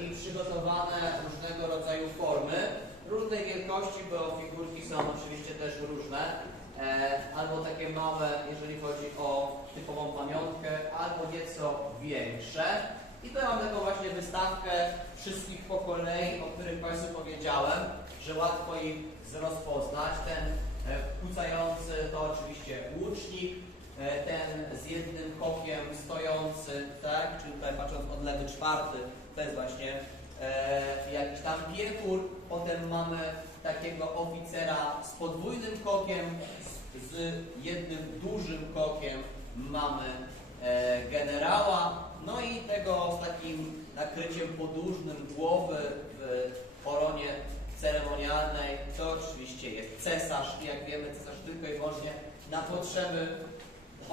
i przygotowane różnego rodzaju formy, różnej wielkości, bo figurki są oczywiście też różne, e, albo takie małe, jeżeli chodzi o typową pamiątkę, albo nieco większe. I to mam taką właśnie wystawkę wszystkich po kolei, o których Państwu powiedziałem, że łatwo ich rozpoznać. Ten e, kucający to oczywiście łucznik, ten z jednym kokiem stojący, tak, czyli tutaj patrząc od lewy czwarty, to jest właśnie e, jakiś tam piechur. Potem mamy takiego oficera z podwójnym kokiem, z, z jednym dużym kokiem. Mamy e, generała, no i tego z takim nakryciem podłużnym głowy w koronie ceremonialnej, to oczywiście jest cesarz i jak wiemy cesarz tylko i wyłącznie na potrzeby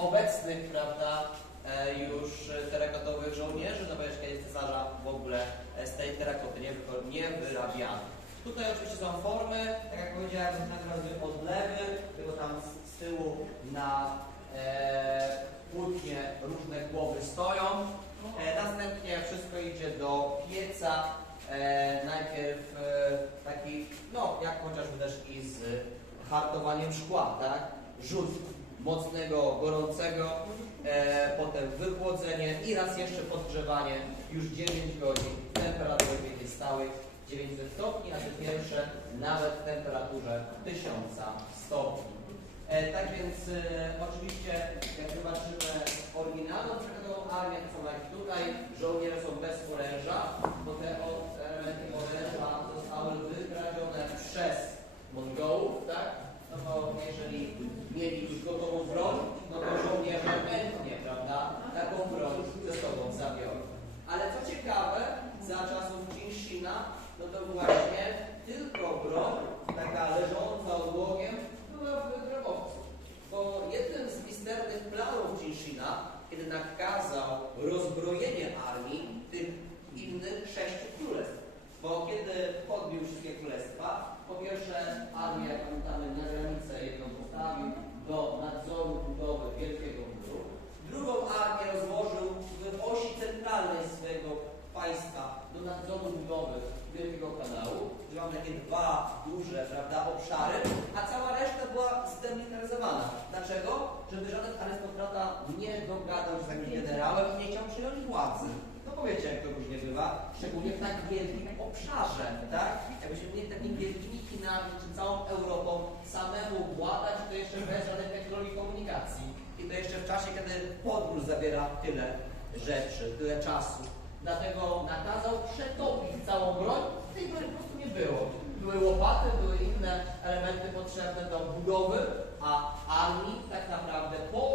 obecnych, prawda, e, już terakatowych żołnierzy, no bo jeszcze kiedyś cesarza w ogóle e, z tej terakoty nie, nie wyrabiano. Tutaj oczywiście są formy, tak jak powiedziałem, nagrody odlewy, tylko tam z tyłu na e, płótnie różne głowy stoją. E, następnie wszystko idzie do pieca. E, najpierw e, taki, no jak chociażby też i z hartowaniem szkła, tak? Rzut mocnego, gorącego, e, potem wychłodzenie i raz jeszcze podgrzewanie już 9 godzin w temperaturze stałej 900 stopni, a te pierwsze nawet w temperaturze 1000 stopni. E, tak więc e, oczywiście jak zobaczymy oryginalną armię, to są jak tutaj, żołnierze są bez oręża, bo te o- elementy oręża zostały wykradzione przez Mongołów, tak? No bo jeżeli mieli już gotową broń, no to żołnierze chętnie, prawda, taką broń ze sobą zabiorą. Ale co ciekawe, za czasów Cinshina, no to właśnie tylko broń, taka leżąca odłogiem, była w grobowcu. Bo jednym z misternych planów Cinshina, kiedy nakazał rozbrojenie armii tych innych sześciu królestw, bo kiedy podbił wszystkie królestwa, po pierwsze armię, jak pamiętamy, na Dlaczego? Żeby żaden arystokrata nie dogadał się z takim generałem i nie chciał przyjąć władzy. No powiecie, jak to różnie bywa, szczególnie w tak wielkim obszarze, tak? Jakbyśmy mieli takimi wielkimi Chinami, czy całą Europą samemu władać, to jeszcze bez żadnej technologii komunikacji. I to jeszcze w czasie, kiedy podróż zabiera tyle rzeczy, tyle czasu. Dlatego nakazał przetopić całą broń, tej broni po prostu nie było. Były łopaty, były inne elementy potrzebne do budowy, a armii tak naprawdę po